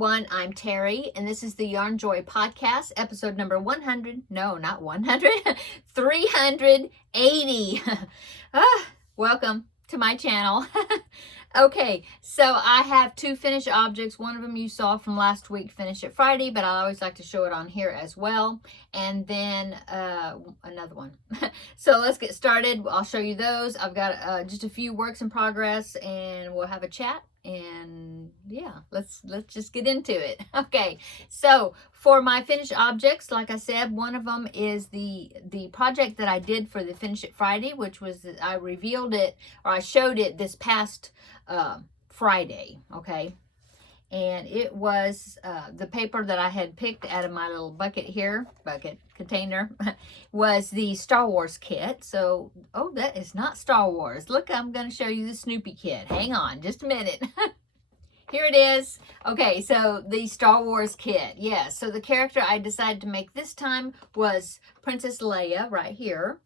everyone, I'm Terry, and this is the Yarn Joy Podcast, episode number 100, no, not 100, 380. Welcome to my channel. Okay, so I have two finished objects. One of them you saw from last week, Finish It Friday, but I always like to show it on here as well. And then another one. So let's get started. I'll show you those. I've got just a few works in progress, and we'll have a chat. And yeah, let's just get into it. Okay, so for my finished objects, like I said, one of them is the project that I did for the Finish It Friday, which was I revealed it, or I showed it this past Friday. Okay, and it was the paper that I had picked out of my little bucket container was the Star Wars kit. So, oh, that is not Star Wars. Look, I'm going to show you the Snoopy kit. Hang on just a minute. Here it is. Okay, so the Star Wars kit. Yes, so the character I decided to make this time was Princess Leia right here.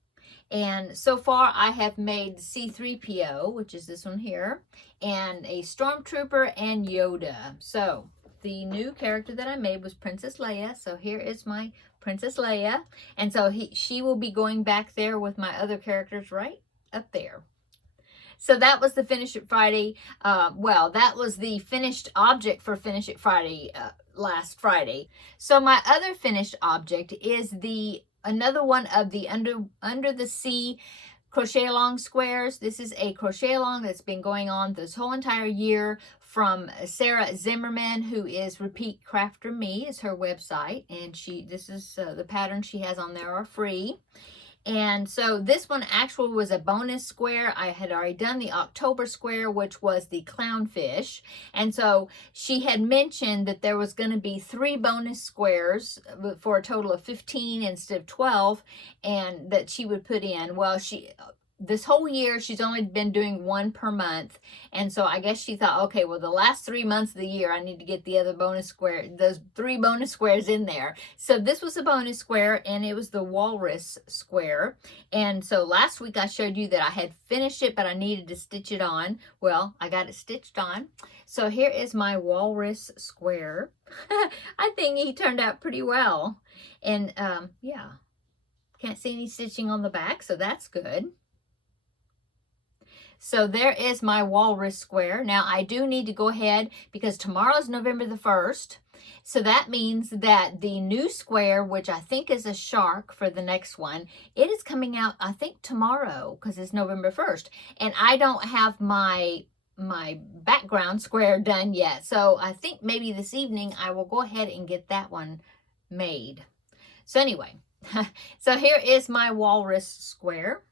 And so far I have made C-3PO, which is this one here, and a Stormtrooper and Yoda. So the new character that I made was Princess Leia. So here is my Princess Leia. And so she will be going back there with my other characters right up there. So that was the Finish It Friday. That was the finished object for Finish It Friday last Friday. So my other finished object is another one of the under the sea crochet along squares. This is a crochet along that's been going on this whole entire year from Sarah Zimmerman, who is Repeat Crafter Me is her website, and this is the pattern she has on there are free. And so this one actually was a bonus square. I had already done the October square, which was the clownfish. And so she had mentioned that there was going to be 3 bonus squares for a total of 15 instead of 12, and that she would put in. Well, this whole year, she's only been doing 1 per month. And so I guess she thought, okay, well, the last 3 months of the year, I need to get the other bonus square, those 3 bonus squares in there. So this was a bonus square, and it was the walrus square. And so last week I showed you that I had finished it, but I needed to stitch it on. Well, I got it stitched on. So here is my walrus square. I think he turned out pretty well. And yeah, can't see any stitching on the back, so that's good. So there is my walrus square. Now I do need to go ahead because tomorrow's November the 1st. So that means that the new square, which I think is a shark for the next one, it is coming out, I think, tomorrow because it's November 1st. And I don't have my background square done yet. So I think maybe this evening I will go ahead and get that one made. So anyway, so here is my walrus square.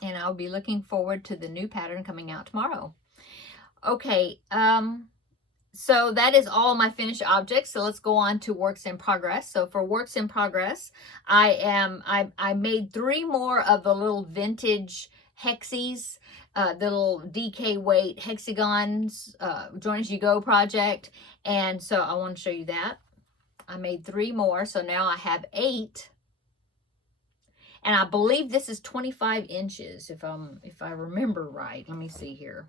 And I'll be looking forward to the new pattern coming out tomorrow. Okay, so that is all my finished objects. So let's go on to works in progress. So for works in progress, I made 3 more of the little vintage hexies, the little DK weight hexagons, Join As You Go project. And so I want to show you that. I made 3 more, so now I have 8. And I believe this is 25 inches, if I remember right. Let me see here.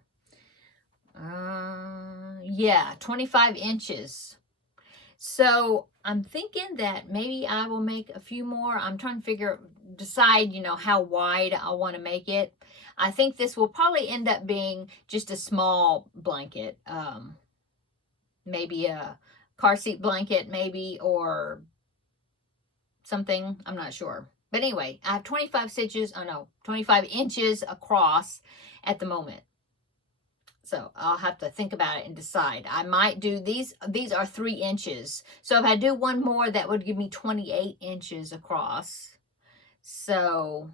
Yeah, 25 inches. So I'm thinking that maybe I will make a few more. I'm trying to decide, how wide I want to make it. I think this will probably end up being just a small blanket. Maybe a car seat blanket, maybe, or something. I'm not sure. But anyway, I have 25 inches across at the moment. So I'll have to think about it and decide. I might do these are 3 inches. So if I do one more, that would give me 28 inches across. So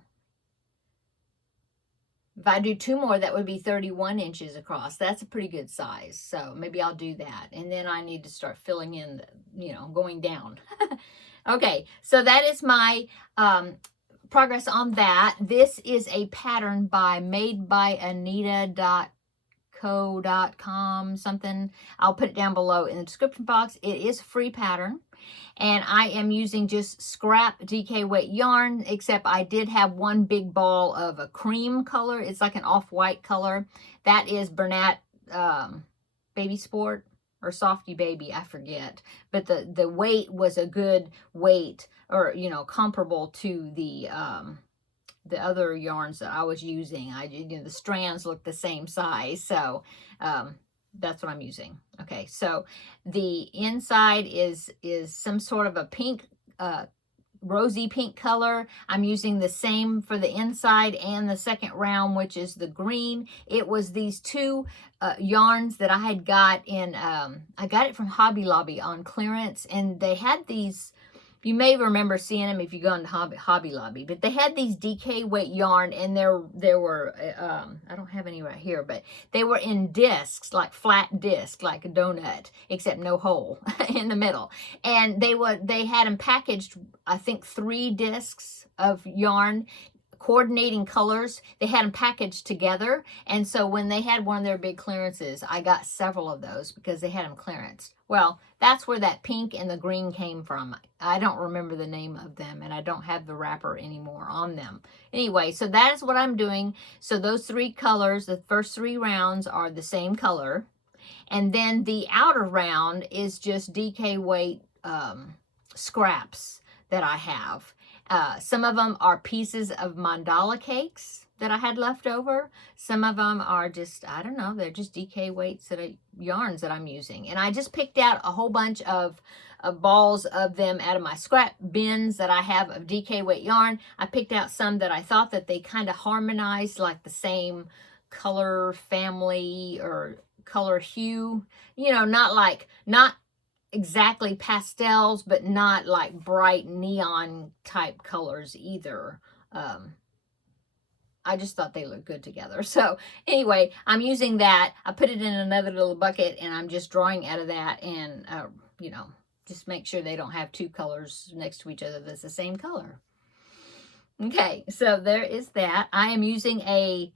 if I do 2 more, that would be 31 inches across. That's a pretty good size. So maybe I'll do that. And then I need to start filling in, going down. Okay, so that is my progress on that. This is a pattern by madebyAnita.co.com something. I'll put it down below in the description box. It is a free pattern. And I am using just scrap DK weight yarn, except I did have one big ball of a cream color. It's like an off-white color. That is Bernat Baby Sport or Softy Baby, I forget. But the weight was a good weight, or, you know, comparable to the other yarns that I was using. You know, the strands look the same size, so that's what I'm using. Okay, so the inside is some sort of a pink, rosy pink color. I'm using the same for the inside and the second round, which is the green. It was these two yarns that I had got in, I got it from Hobby Lobby on clearance, and they had these, you may remember seeing them if you go into Hobby Lobby, but they had these DK weight yarn, and there were, I don't have any right here, but they were in discs, like flat disc, like a donut, except no hole in the middle. And they had them packaged, I think 3 discs of yarn, coordinating colors. They had them packaged together, and so when they had one of their big clearances, I got several of those because they had them clearanced. Well, that's where that pink and the green came from. I don't remember the name of them, and I don't have the wrapper anymore on them. Anyway, so that is what I'm doing. So those 3 colors, the first 3 rounds are the same color, and then the outer round is just DK weight scraps that I have. Some of them are pieces of mandala cakes that I had left over. Some of them are just, I don't know, they're just DK weights yarns that I'm using. And I just picked out a whole bunch of balls of them out of my scrap bins that I have of DK weight yarn. I picked out some that I thought that they kind of harmonized, like the same color family or color hue. You know, not exactly pastels, but not like bright neon type colors either. I just thought they looked good together. So anyway, I'm using that. I put it in another little bucket, and I'm just drawing out of that, and you know, just make sure they don't have 2 colors next to each other that's the same color. Okay, so there is that. I am using a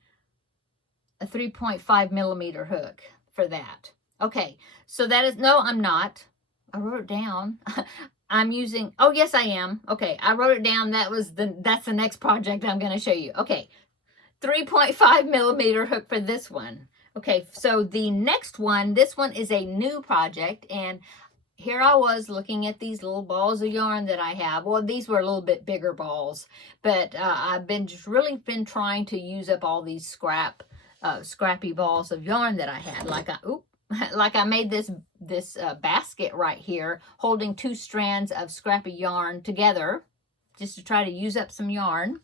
3.5 millimeter hook for that. Okay, so that is, no, I'm not. I wrote it down. I'm using, oh yes I am. Okay, I wrote it down. That's the next project I'm going to show you. Okay, 3.5 millimeter hook for this one. Okay, so the next one, this one is a new project, and here I was looking at these little balls of yarn that I have. Well, these were a little bit bigger balls, but I've really been trying to use up all these scrappy balls of yarn that I had. Like I made this basket right here, holding 2 strands of scrappy yarn together, just to try to use up some yarn.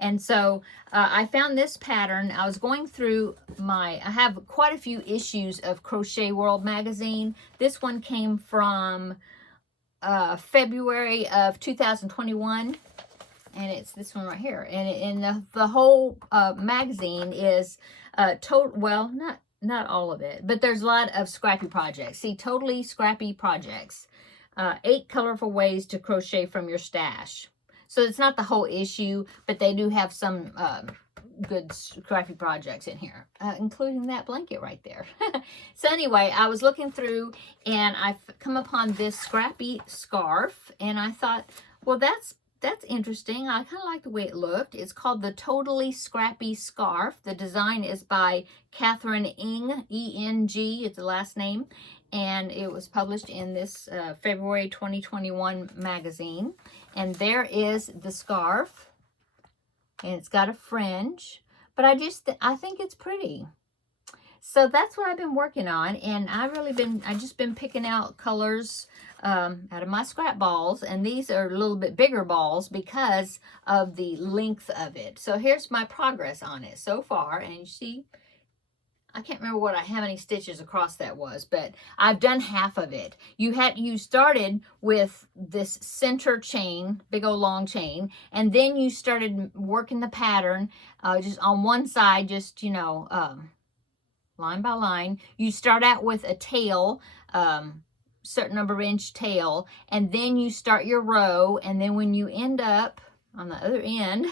And so I found this pattern. I was going through I have quite a few issues of Crochet World magazine. This one came from February of 2021. And it's this one right here. And the whole magazine is well, not all of it, but there's a lot of scrappy projects. See, totally scrappy projects. 8 colorful ways to crochet from your stash. So it's not the whole issue, but they do have some good scrappy projects in here, including that blanket right there. So anyway, I was looking through, and I've come upon this scrappy scarf, and I thought, well, that's interesting. I kind of like the way it looked. It's called the Totally Scrappy Scarf. The design is by Catherine Eng, E-N-G, it's the last name. And it was published in this February 2021 magazine. And there is the scarf. And it's got a fringe. But I think it's pretty. So that's what I've been working on. And I've just been picking out colors out of my scrap balls, and these are a little bit bigger balls because of the length of it. So here's my progress on it so far, and you see, I can't remember how many stitches across that was, but I've done half of it. You started with this center chain, big old long chain, and then you started working the pattern just on one side, just, you know, line by line. You start out with a tail, certain number of inch tail, and then you start your row, and then when you end up on the other end,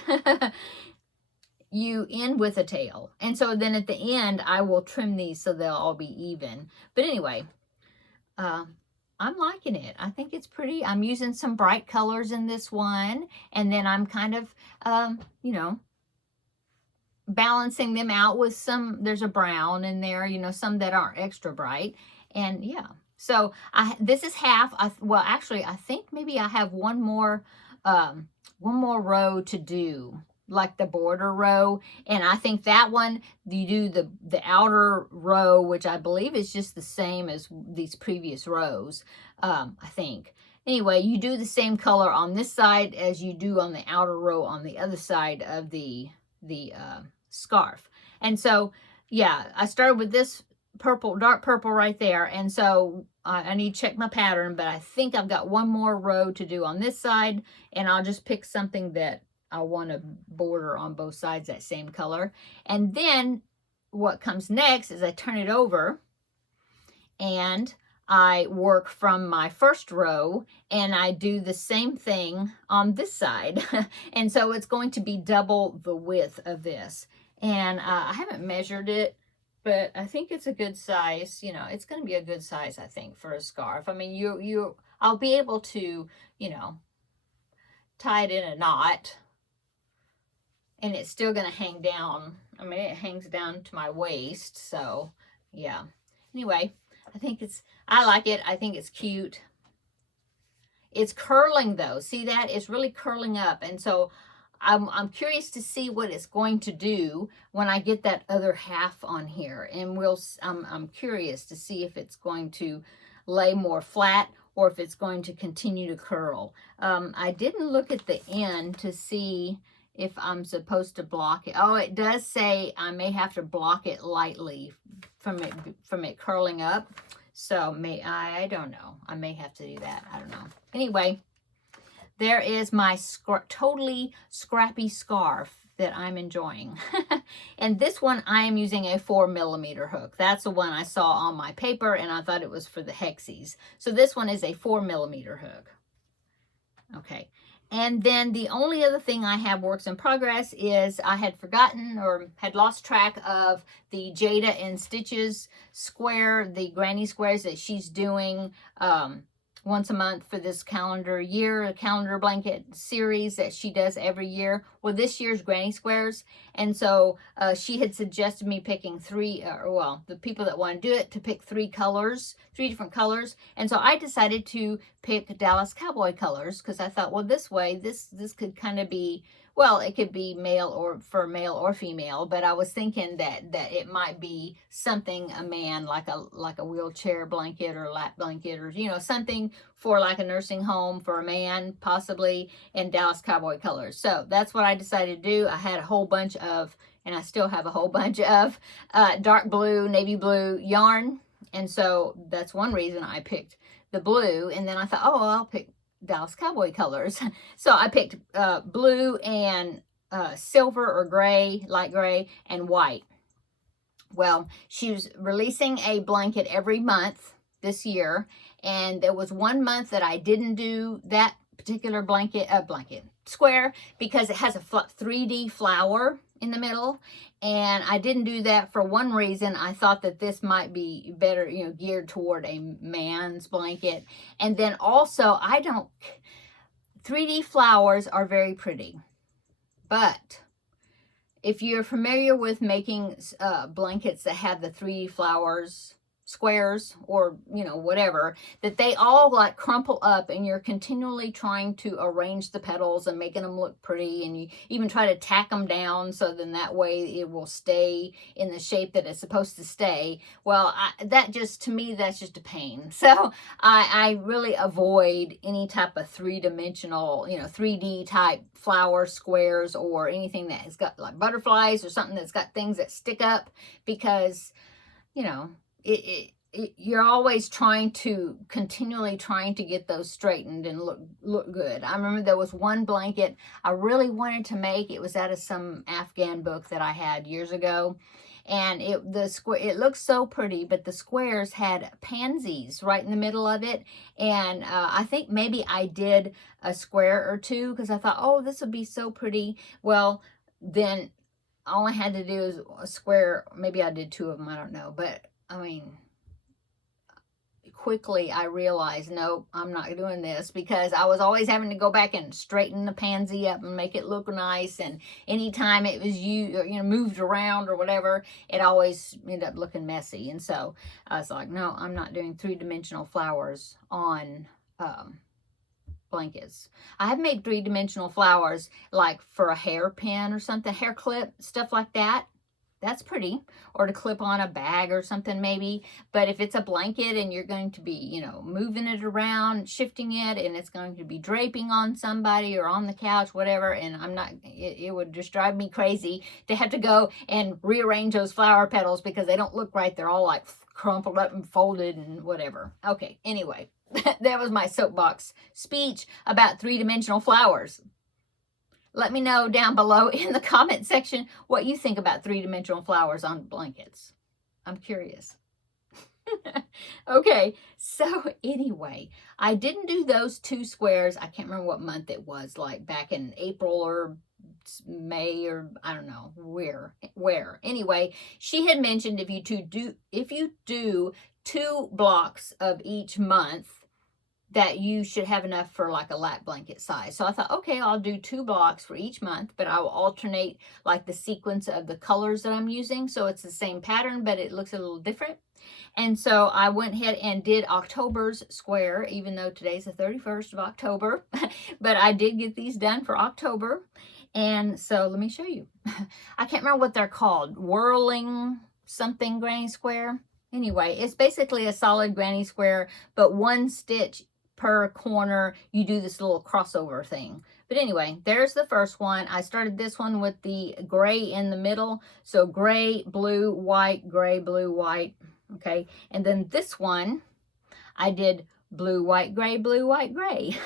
you end with a tail. And so then at the end, I will trim these so they'll all be even. But anyway, I'm liking it. I think it's pretty. I'm using some bright colors in this one, and then I'm kind of, you know, balancing them out with some, there's a brown in there, you know, some that aren't extra bright. And yeah, So this is half. Well, actually, I think maybe I have one more row to do, like the border row. And I think that one, you do the outer row, which I believe is just the same as these previous rows, I think. Anyway, you do the same color on this side as you do on the outer row on the other side of the scarf. And so, yeah, I started with this purple, dark purple right there. And so I need to check my pattern, but I think I've got one more row to do on this side, and I'll just pick something that I want to border on both sides that same color. And then what comes next is I turn it over and I work from my first row, and I do the same thing on this side. And so it's going to be double the width of this. And I haven't measured it, but I think it's a good size. You know, it's going to be a good size, I think, for a scarf. I mean, I'll be able to, you know, tie it in a knot, and it's still going to hang down. I mean, it hangs down to my waist. So, yeah. Anyway, I like it. I think it's cute. It's curling though. See that? It's really curling up. And so I'm curious to see what it's going to do when I get that other half on here. And I'm curious to see if it's going to lay more flat or if it's going to continue to curl. I didn't look at the end to see if I'm supposed to block it. Oh, it does say I may have to block it lightly from it curling up. So I don't know. I may have to do that. I don't know. Anyway, there is my totally scrappy scarf that I'm enjoying. And this one I am using a 4mm hook. That's the one I saw on my paper, and I thought it was for the hexies. So this one is a 4mm hook. Okay. And then the only other thing I have works in progress is I had forgotten or had lost track of the Jada and Stitches square, the granny squares that she's doing once a month for this calendar year, a calendar blanket series that she does every year. Well, this year's granny squares. And so she had suggested me picking the people that want to do it, to pick three different colors. And so I decided to pick Dallas Cowboy colors, because I thought, well, this way, this could kind of be, well, it could be male or female, but I was thinking that it might be something a man, like a wheelchair blanket or lap blanket, or, you know, something for like a nursing home for a man, possibly, in Dallas Cowboy colors. So that's what I decided to do. I had a whole bunch of, and I still have a whole bunch of dark blue, navy blue yarn. And so that's one reason I picked the blue. And then I thought, oh, well, I'll pick Dallas Cowboy colors. So I picked blue and silver or gray, light gray, and white. Well, she was releasing a blanket every month this year, and there was one month that I didn't do that particular blanket square because it has a 3D flower in the middle, and I didn't do that for one reason. I thought that this might be better, you know, geared toward a man's blanket. And then also, 3D flowers are very pretty, but if you're familiar with making blankets that have the 3D flowers, squares, or, you know, whatever, that they all like crumple up, and you're continually trying to arrange the petals and making them look pretty, and you even try to tack them down so then that way it will stay in the shape that it's supposed to stay. Well, to me, that's just a pain. So I really avoid any type of three-dimensional, you know, 3D type flower squares, or anything that has got like butterflies or something that's got things that stick up, because, you know, you're always continually trying to get those straightened and look good. I remember there was one blanket I really wanted to make. It was out of some Afghan book that I had years ago, and it looked so pretty, but the squares had pansies right in the middle of it, and I think maybe I did a square or two because I thought, oh, this would be so pretty. Well, then all I had to do is a square. Maybe I did two of them, I don't know, but I mean, quickly I realized, nope, I'm not doing this, because I was always having to go back and straighten the pansy up and make it look nice. And anytime it was moved around or whatever, it always ended up looking messy. And so I was like, no, I'm not doing 3-dimensional flowers on blankets. I have made 3-dimensional flowers like for a hairpin or something, hair clip, stuff like that. That's pretty. Or to clip on a bag or something maybe. But if it's a blanket and you're going to be, moving it around, shifting it, and it's going to be draping on somebody or on the couch, whatever, and I'm not, it would just drive me crazy to have to go and rearrange those flower petals because they don't look right. They're all like crumpled up and folded and whatever. Okay, anyway, that was my soapbox speech about 3-dimensional flowers. Let me know down below in the comment section what you think about 3-dimensional flowers on blankets. I'm curious. Okay, so anyway, I didn't do those 2 squares. I can't remember what month it was, like back in April or May, or I don't know where. Anyway, she had mentioned if you do 2 blocks of each month, that you should have enough for like a lap blanket size. So I thought, okay, I'll do 2 blocks for each month, but I will alternate like the sequence of the colors that I'm using. So it's the same pattern, but it looks a little different. And so I went ahead and did October's square, even though today's the 31st of October, but I did get these done for October. And so let me show you. I can't remember what they're called. Whirling something granny square. Anyway, it's basically a solid granny square, but 1 stitch per corner. You do this little crossover thing. But anyway, there's the first one. I started this one with the gray in the middle. So gray, blue, white, gray, blue, white. Okay. And then this one, I did blue, white, gray, blue, white, gray.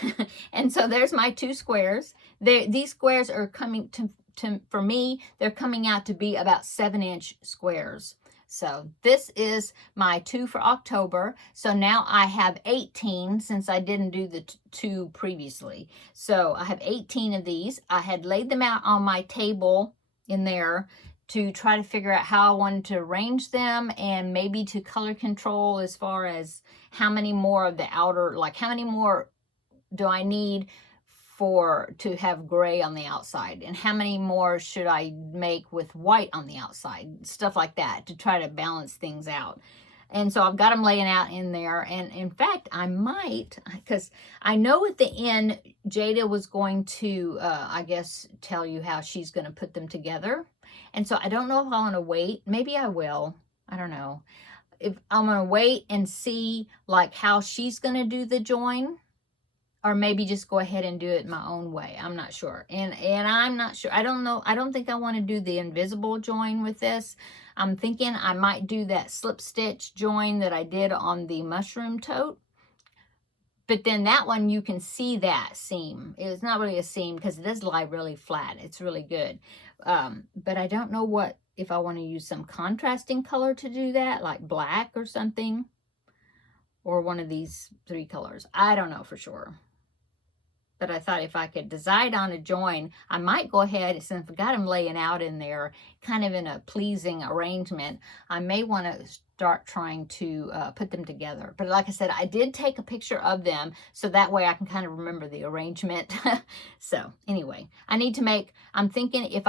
And so there's my 2 squares. These squares are coming for me, they're coming out to be about 7-inch squares. So this is my 2 for October. So now I have 18 since I didn't do the 2 previously. So I have 18 of these. I had laid them out on my table in there to try to figure out how I wanted to arrange them, and maybe to color control as far as how many more of the outer, like how many more do I need to have gray on the outside, and how many more should I make with white on the outside, stuff like that, to try to balance things out. And so I've got them laying out in there. And in fact, I might, because I know at the end, Jada was going to, I guess, tell you how she's going to put them together. And so I don't know if I want to wait. Maybe I will. I don't know. If I'm going to wait and see like how she's going to do the join, or maybe just go ahead and do it my own way. I'm not sure. And I'm not sure. I don't know. I don't think I want to do the invisible join with this. I'm thinking I might do that slip stitch join that I did on the mushroom tote. But then that one, you can see that seam. It's not really a seam because it does lie really flat. It's really good. But I don't know if I want to use some contrasting color to do that, like black or something, or one of these 3 colors. I don't know for sure. But I thought if I could decide on a join, I might go ahead, since I've got them laying out in there, kind of in a pleasing arrangement, I may want to start trying to put them together. But like I said, I did take a picture of them, so that way I can kind of remember the arrangement. So anyway, I need to make, I'm thinking if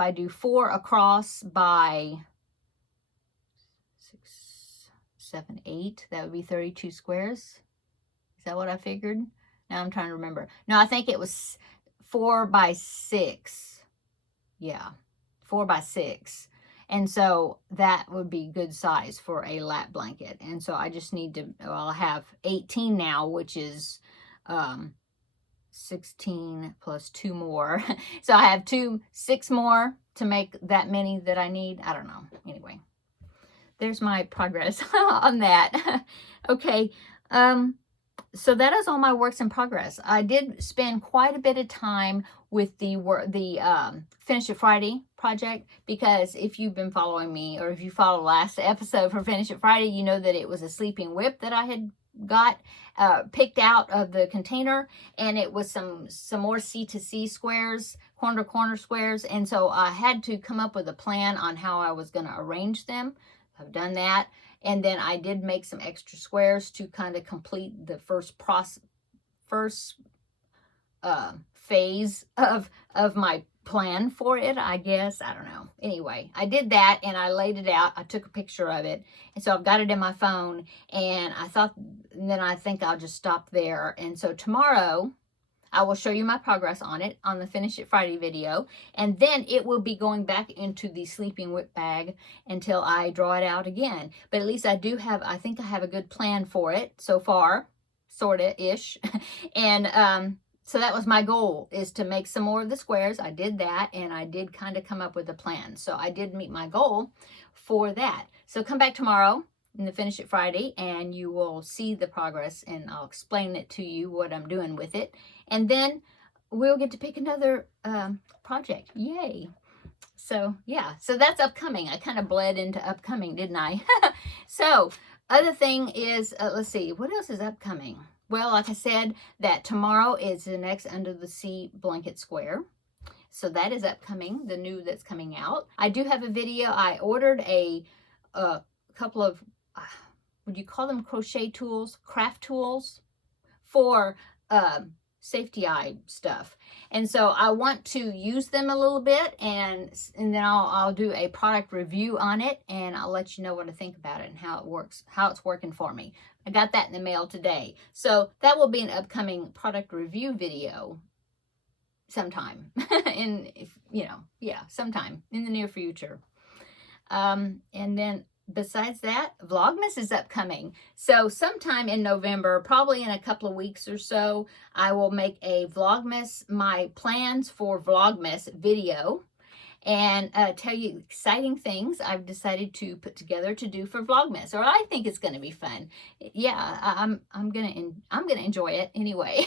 I do 4 across by 6, 7, 8, that would be 32 squares. Is that what I figured? Now I'm trying to remember. No, I think it was 4 by 6. Yeah, 4 by 6. And so that would be good size for a lap blanket. And so I just need to, well, I have 18 now, which is 16 plus 2 more. So I have 6 more to make that many that I need. I don't know. Anyway, there's my progress on that. Okay. So that is all my works in progress. I did spend quite a bit of time with the Finish It Friday project, because if you've been following me, or if you followed last episode for Finish It Friday, you know that it was a sleeping whip that I had got picked out of the container, and it was some more C2C squares, corner to corner squares, and so I had to come up with a plan on how I was going to arrange them. I've done that. And then I did make some extra squares to kind of complete the first phase of my plan for it, I guess. I don't know. Anyway, I did that and I laid it out. I took a picture of it. And so I've got it in my phone, and then I think I'll just stop there. And so tomorrow I will show you my progress on it on the Finish It Friday video. And then it will be going back into the Sleeping Whip bag until I draw it out again. But at least I think I have a good plan for it so far, sorta-ish. And, so that was my goal, is to make some more of the squares. I did that, and I did kind of come up with a plan. So I did meet my goal for that. So come back tomorrow in the Finish It Friday, and you will see the progress, and I'll explain it to you, what I'm doing with it. And then we'll get to pick another project. Yay. So, yeah. So that's upcoming. I kind of bled into upcoming, didn't I? So, other thing is, let's see, what else is upcoming? Well, like I said, that tomorrow is the next Under the Sea blanket square. So that is upcoming, the new that's coming out. I do have a video. I ordered a couple of, would you call them crochet tools, craft tools for safety eye stuff. And so I want to use them a little bit, and then I'll do a product review on it, and I'll let you know what I think about it and how it works, how it's working for me. I got that in the mail today. So that will be an upcoming product review video sometime sometime in the near future. And then besides that, Vlogmas is upcoming. So sometime in November, probably in a couple of weeks or so, I will make a Vlogmas, my plans for Vlogmas video, and tell you exciting things I've decided to put together to do for Vlogmas, or I think it's going to be fun. Yeah, I'm gonna enjoy it anyway.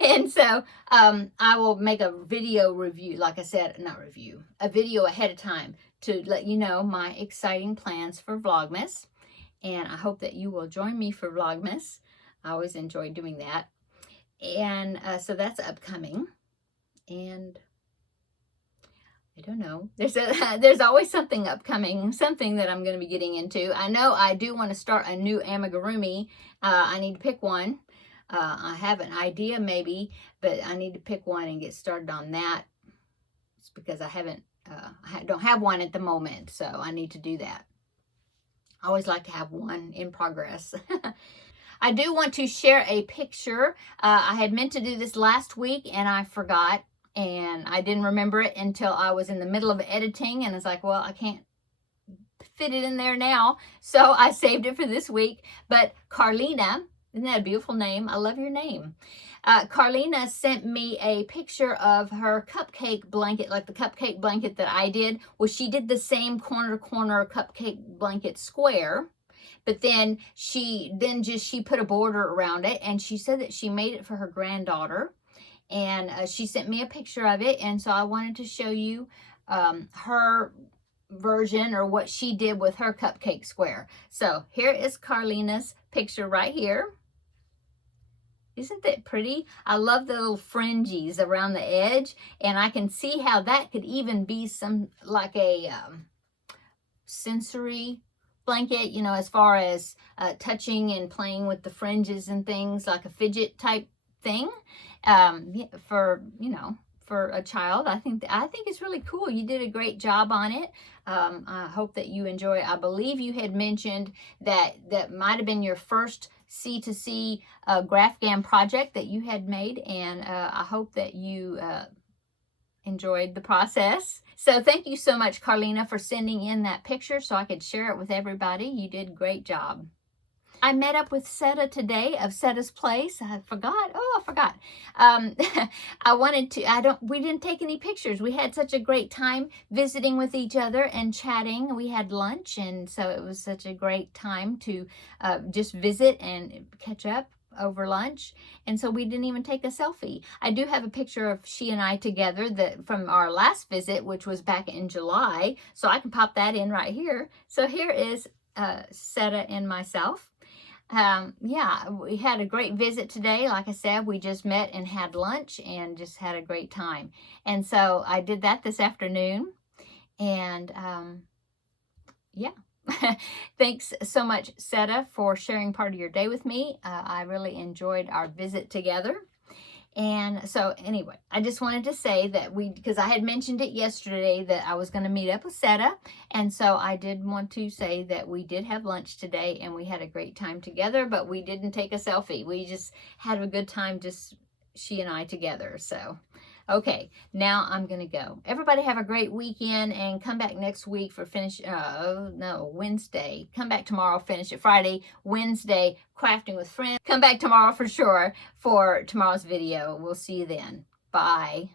And so I will make a video review, like I said, not review, a video ahead of time to let you know my exciting plans for Vlogmas. And I hope that you will join me for Vlogmas. I always enjoy doing that. And so that's upcoming. And I don't know. There's always something upcoming, something that I'm going to be getting into. I know I do want to start a new amigurumi. I need to pick one. I have an idea maybe, but I need to pick one and get started on that. It's because I don't have one at the moment, so I need to do that. I always like to have one in progress. I do want to share a picture. I had meant to do this last week and I forgot, and I didn't remember it until I was in the middle of editing, and it's like, well, I can't fit it in there now, so I saved it for this week. But Carlina, isn't that a beautiful name? I love your name. Carlina sent me a picture of her cupcake blanket, like the cupcake blanket that I did. Well, she did the same corner cupcake blanket square, but then she put a border around it, and she said that she made it for her granddaughter, and she sent me a picture of it, and so I wanted to show you her version, or what she did with her cupcake square. So here is Carlina's picture right here. Isn't that pretty? I love the little fringes around the edge, and I can see how that could even be some, like a sensory blanket, you know, as far as touching and playing with the fringes and things, like a fidget type thing. For a child. I think it's really cool. You did a great job on it. I hope that you enjoy it. I believe you had mentioned that might have been your first C2C GraphGam project that you had made, and I hope that you enjoyed the process. So thank you so much, Carlina, for sending in that picture so I could share it with everybody. You did a great job. I met up with Seta today of Seta's Place. I forgot. We didn't take any pictures. We had such a great time visiting with each other and chatting. We had lunch, and so it was such a great time to just visit and catch up over lunch. And so we didn't even take a selfie. I do have a picture of she and I together from our last visit, which was back in July. So I can pop that in right here. So here is Seta and myself. Yeah, we had a great visit today. Like I said, we just met and had lunch and just had a great time. And so I did that this afternoon. And yeah, Thanks so much, Seta, for sharing part of your day with me. I really enjoyed our visit together. And so anyway, I just wanted to say that because I had mentioned it yesterday that I was going to meet up with Seta. And so I did want to say that we did have lunch today and we had a great time together, but we didn't take a selfie. We just had a good time, just she and I together. So, okay, now I'm going to go. Everybody have a great weekend and come back next week for Wednesday. Come back tomorrow, finish it Friday, Wednesday, crafting with friends. Come back tomorrow for sure for tomorrow's video. We'll see you then. Bye.